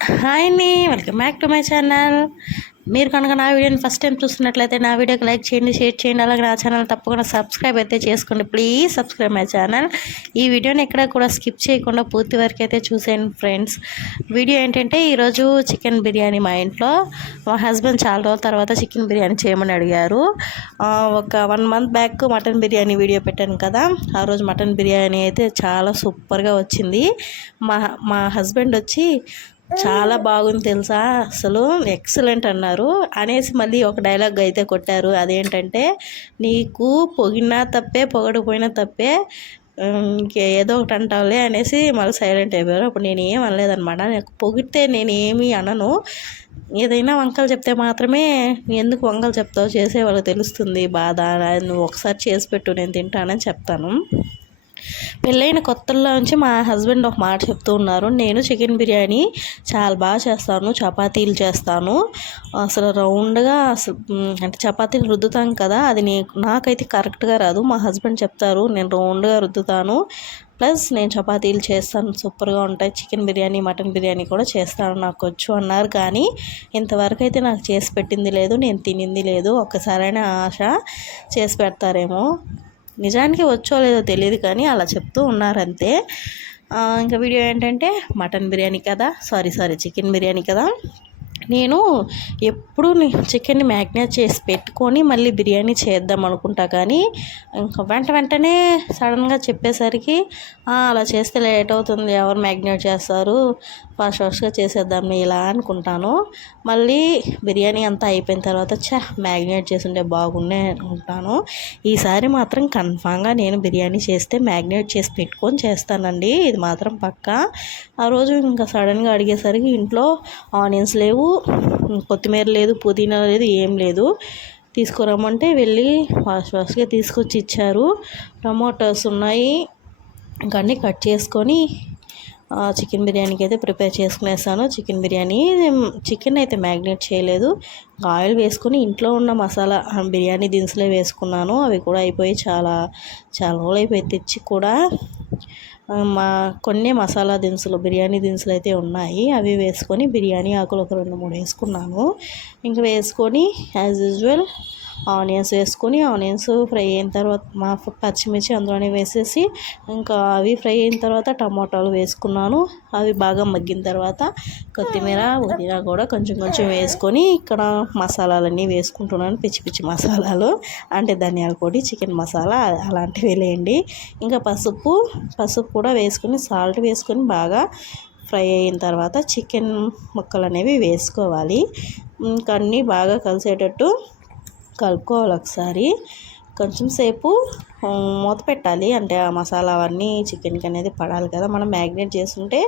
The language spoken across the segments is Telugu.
హాయ్ అండి, welcome back to my channel. మీరు కనుక నా వీడియోని ఫస్ట్ టైం చూస్తున్నట్లయితే నా వీడియోకి లైక్ చేయండి, షేర్ చేయండి. అలాగే నా ఛానల్ తప్పకుండా సబ్స్క్రైబ్ అయితే చేసుకోండి. Please subscribe my channel. ఈ వీడియోని ఎక్కడ కూడా స్కిప్ చేయకుండా పూర్తి వరకు అయితే చూసేయండి ఫ్రెండ్స్. వీడియో ఏంటంటే ఈరోజు చికెన్ బిర్యానీ మా ఇంట్లో. మా హస్బెండ్ చాలా రోజుల తర్వాత చికెన్ బిర్యానీ చేయమని అడిగారు. ఒక 1 month back mutton biryani video పెట్టాను కదా, ఆ రోజు మటన్ బిర్యానీ అయితే చాలా సూపర్గా వచ్చింది. మా హస్బెండ్ వచ్చి చాలా బాగుంది తెలుసా, అసలు ఎక్సలెంట్ అన్నారు. అనేసి మళ్ళీ ఒక డైలాగ్ అయితే కొట్టారు. అదేంటంటే, నీకు పొగినా తప్పే పొగడిపోయినా తప్పే, ఏదో ఒకటి అంటావులే అనేసి మళ్ళీ సైలెంట్ అయిపోయారు. అప్పుడు నేను ఏం అనలేదన్నమాట. నాకు పొగిడితే నేను ఏమీ అనను, ఏదైనా వంకలు చెప్తే మాత్రమే ఎందుకు వంకలు చెప్తావు, చేసే వాళ్ళకి తెలుస్తుంది బాధ, నువ్వు ఒకసారి చేసి పెట్టు నేను తింటానని చెప్తాను. పెళ్ళైన కొత్తల్లో నుంచి మా హస్బెండ్ ఒక మాట చెప్తూ ఉన్నారు, నేను చికెన్ బిర్యానీ చాలా బాగా చేస్తాను, చపాతీలు చేస్తాను, అసలు రౌండ్గా అంటే చపాతీలు రుద్దుతాం కదా, అది నాకైతే కరెక్ట్గా రాదు. మా హస్బెండ్ చెప్తారు నేను రౌండ్గా రుద్దుతాను, ప్లస్ నేను చపాతీలు చేస్తాను, సూపర్గా ఉంటాయి. చికెన్ బిర్యానీ మటన్ బిర్యానీ కూడా చేస్తాను, నాకు వచ్చు అన్నారు. కానీ ఇంతవరకు అయితే నాకు చేసి పెట్టింది లేదు, నేను తినింది లేదు. ఒక్కసారైనా ఆశ చేసి పెడతారేమో. నిజానికి వచ్చో లేదో తెలియదు, కానీ అలా చెప్తూ ఉన్నారంతే. ఇంకా వీడియో ఏంటంటే మటన్ బిర్యానీ కదా, సారీ చికెన్ బిర్యానీ కదా. నేను ఎప్పుడు చికెన్ని మ్యాగ్నేట్ చేసి పెట్టుకొని మళ్ళీ బిర్యానీ చేద్దాం అనుకుంటా, కానీ ఇంకా వెంటనే సడన్గా చెప్పేసరికి అలా చేస్తే లేట్ అవుతుంది, ఎవరు మ్యాగ్నేట్ చేస్తారు, ఫాస్ట్గా చేసేద్దాం ఇలా అనుకుంటాను. మళ్ళీ బిర్యానీ అంతా అయిపోయిన తర్వాత మ్యాగ్నేట్ చేసి ఉంటే బాగుండే అనుకుంటాను. ఈసారి మాత్రం కన్ఫామ్గా నేను బిర్యానీ చేస్తే మ్యాగ్నేట్ చేసి పెట్టుకొని చేస్తానండి, ఇది మాత్రం పక్కా. ఆ రోజు ఇంకా సడన్గా అడిగేసరికి ఇంట్లో ఆనియన్స్ లేవు, కొత్తిమీర లేదు, పుదీనా లేదు, ఏం లేదు. తీసుకురమ్మంటే వెళ్ళి ఫాస్ట్గా తీసుకొచ్చి ఇచ్చారు. టమాటోస్ ఉన్నాయి, ఇంకా అన్నీ కట్ చేసుకొని చికెన్ బిర్యానీకి అయితే ప్రిపేర్ చేసుకునేసాను. చికెన్ అయితే మ్యాగ్నేట్ చేయలేదు, ఆయిల్ వేసుకొని ఇంట్లో ఉన్న మసాలా బిర్యానీ దినుసులే వేసుకున్నాను. అవి కూడా అయిపోయి చాలా రోజులు అయిపోయి తెచ్చి కూడా కొన్ని మసాలా దినుసులు బిర్యానీ దినుసులు అయితే ఉన్నాయి, అవి వేసుకొని బిర్యానీ ఆకులు ఒక 2-3 వేసుకున్నాను. ఇంకా వేసుకొని యాజ్ యూజువల్ ఆనియన్స్ వేసుకొని ఆనియన్స్ ఫ్రై అయిన తర్వాత పచ్చిమిర్చి అందులోనే వేసేసి ఇంకా అవి ఫ్రై అయిన తర్వాత టమాటాలు వేసుకున్నాను. అవి బాగా మగ్గిన తర్వాత కొత్తిమీర పుదీనా కూడా కొంచెం వేసుకొని ఇక్కడ మసాలాలన్నీ వేసుకుంటున్నాను. పిచ్చి మసాలాలు అంటే ధనియాల పొడి, చికెన్ మసాలా అలాంటివి వేయండి. ఇంకా పసుపు కూడా వేసుకొని సాల్ట్ వేసుకొని బాగా ఫ్రై అయిన తర్వాత చికెన్ ముక్కలు అనేవి వేసుకోవాలి. ఇంకా అన్నీ బాగా కలిసేటట్టు కలుపుకోవాలి. ఒకసారి కొంచెం సేపు మూత పెట్టాలి, అంటే ఆ మసాలా అవన్నీ చికెన్కి అనేది పడాలి కదా. మనం మ్యాగ్నేట్ చేసుకుంటే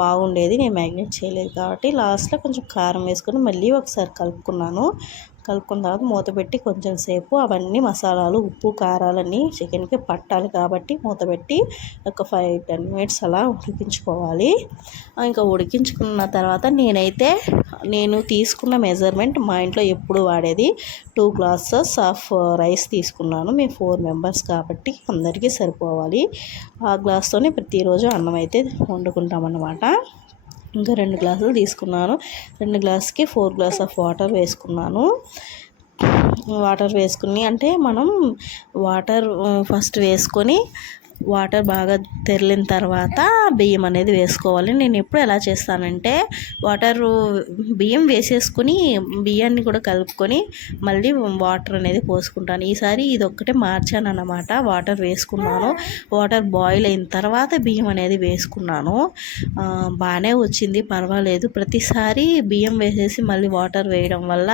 బాగుండేది, నేను మ్యాగ్నేట్ చేయలేదు కాబట్టి లాస్ట్లో కొంచెం కారం వేసుకొని మళ్ళీ ఒకసారి కలుపుకున్న తర్వాత మూత పెట్టి కొంచెం సేపు అవన్నీ మసాలాలు ఉప్పు కారాలన్నీ చికెన్కి పట్టాలి కాబట్టి మూత పెట్టి ఒక 5-10 minutes అలా ఉడికించుకోవాలి. ఇంకా ఉడికించుకున్న తర్వాత నేను తీసుకున్న మెజర్మెంట్ మా ఇంట్లో ఎప్పుడు వాడేది 2 glasses ఆఫ్ రైస్ తీసుకున్నాను. మేము 4 members కాబట్టి అందరికీ సరిపోవాలి. ఆ గ్లాస్తోనే ప్రతిరోజు అన్నం అయితే వండుకుంటాం అన్నమాట. ఇంకా 2 glasses తీసుకున్నాను. 2 glasses 4 glasses ఆఫ్ వాటర్ వేసుకున్నాను. వాటర్ వేసుకుని అంటే మనం వాటర్ ఫస్ట్ వేసుకొని వాటర్ బాగా తెరిలిన తర్వాత బియ్యం అనేది వేసుకోవాలి. నేను ఎప్పుడు ఎలా చేస్తానంటే బియ్యం వేసేసుకొని బియ్యాన్ని కూడా కలుపుకొని మళ్ళీ వాటర్ అనేది పోసుకుంటాను. ఈసారి ఇది ఒక్కటే మార్చాను అన్నమాట. వాటర్ వేసుకున్నాను, వాటర్ బాయిల్ అయిన తర్వాత బియ్యం అనేది వేసుకున్నాను. బాగానే వచ్చింది, పర్వాలేదు. ప్రతిసారి బియ్యం వేసేసి మళ్ళీ వాటర్ వేయడం వల్ల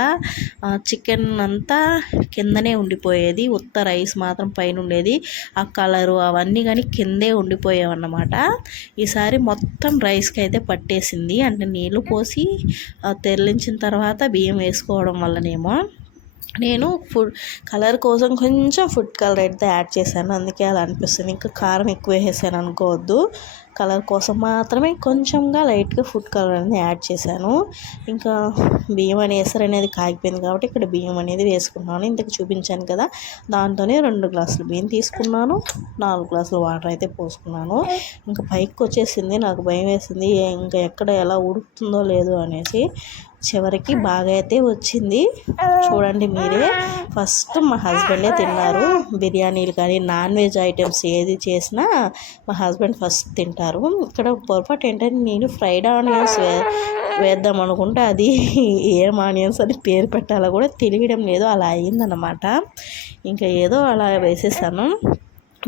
చికెన్ అంతా కిందనే ఉండిపోయేది, ఉత్త రైస్ మాత్రం పైన ఉండేది. ఆ కలరు అవన్నీ కానీ కిందే ఉండిపోయావన్నమాట. ఈసారి మొత్తం రైస్కి అయితే పట్టేసింది, అంటే నీళ్ళు పోసి తెరలించిన తర్వాత బియ్యం వేసుకోవడం వల్లనేమో. నేను ఫుడ్ కలర్ కోసం కొంచెం ఫుడ్ కలర్ అయితే యాడ్ చేశాను, అందుకే అలా అనిపిస్తుంది. ఇంకా కారం ఎక్కువ వేసాను అనుకోవద్దు, కలర్ కోసం మాత్రమే కొంచెంగా లైట్గా ఫుడ్ కలర్ అనేది యాడ్ చేశాను. ఇంకా బియ్యం అనేది కాగిపోయింది కాబట్టి ఇక్కడ బియ్యం అనేది వేసుకున్నాను. ఇంతకు చూపించాను కదా, దాంతోనే 2 గ్లాసులు బియ్యం తీసుకున్నాను, 4 గ్లాసులు వాటర్ అయితే పోసుకున్నాను. ఇంకా పైకి వచ్చేసింది, నాకు భయం వేసింది ఇంకా ఎక్కడ ఎలా ఉడుకుతుందో లేదో అనేసి. చివరికి బాగా అయితే వచ్చింది. చూడండి మీరే, ఫస్ట్ మా హస్బెండే తిన్నారు. బిర్యానీలు కానీ నాన్ వెజ్ ఐటమ్స్ ఏది చేసినా మా హస్బెండ్ ఫస్ట్ తింటారు. ఇక్కడ పొరపాటు ఏంటంటే నేను ఫ్రైడ్ ఆనియన్స్ వేద్దాం అనుకుంటే అది ఏం ఆనియన్స్ అని పేరు పెట్టాలో కూడా తెలియడం లేదు, అలా అయిందన్నమాట. ఇంకా ఏదో అలా వేసేసాను.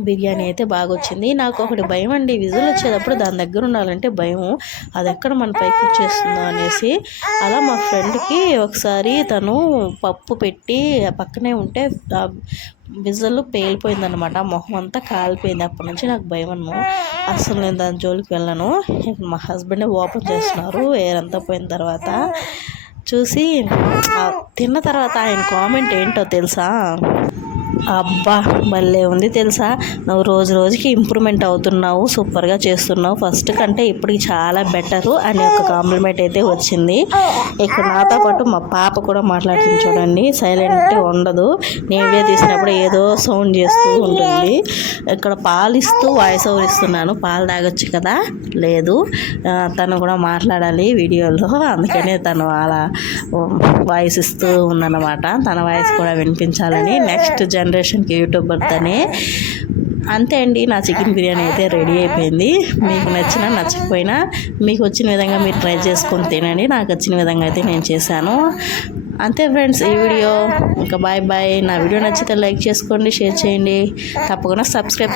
బిర్యానీ అయితే బాగా వచ్చింది. నాకు ఒకటి భయం అండి, విజిల్ వచ్చేటప్పుడు దాని దగ్గర ఉండాలంటే భయం, అది ఎక్కడ మన పైకి వచ్చేస్తుందో అనేసి. అలా మా ఫ్రెండ్కి ఒకసారి తను పప్పు పెట్టి పక్కనే ఉంటే విజిల్ పేలిపోయిందనమాట, మొహం అంతా కాలిపోయింది. అప్పటి నుంచి నాకు భయం అసలు నేను దాని జోలికి వెళ్ళను. మా హస్బెండే ఓపెన్ చేస్తున్నారు ఏరంతా పోయిన తర్వాత. చూసి తిన్న తర్వాత ఆయన కామెంట్ ఏంటో తెలుసా, అబ్బా భలే ఉంది తెలుసా, నువ్వు రోజు రోజుకి ఇంప్రూవ్మెంట్ అవుతున్నావు, సూపర్గా చేస్తున్నావు, ఫస్ట్ కంటే ఇప్పటికి చాలా బెటరు అని ఒక కాంప్లిమెంట్ అయితే వచ్చింది. ఇక్కడ నాతో పాటు మా పాప కూడా మాట్లాడుతుంది చూడండి, సైలెంట్ ఉండదు. నేను వీడియో తీసినప్పుడు ఏదో సౌండ్ చేస్తూ ఉంటుంది. ఇక్కడ పాలు ఇస్తూ వాయిస్ ఓవర్ ఇస్తున్నాను, పాలు తాగొచ్చు కదా, లేదు తను కూడా మాట్లాడాలి వీడియోలో, అందుకనే తను అలా వాయిస్ ఇస్తూ ఉందన్నమాట. తన వాయిస్ కూడా వినిపించాలని. నెక్స్ట్ జనరేషన్కి యూట్యూబర్ తనే. అంతే అండి, నా చికెన్ బిర్యానీ అయితే రెడీ అయిపోయింది. మీకు నచ్చినా నచ్చకపోయినా మీకు వచ్చిన విధంగా మీరు ట్రై చేసుకొని తినండి. నాకు వచ్చిన విధంగా అయితే నేను చేశాను. అంతే ఫ్రెండ్స్, ఈ వీడియో ఇంకా బాయ్ బాయ్. నా వీడియో నచ్చితే లైక్ చేసుకోండి, షేర్ చేయండి, తప్పకుండా సబ్స్క్రైబ్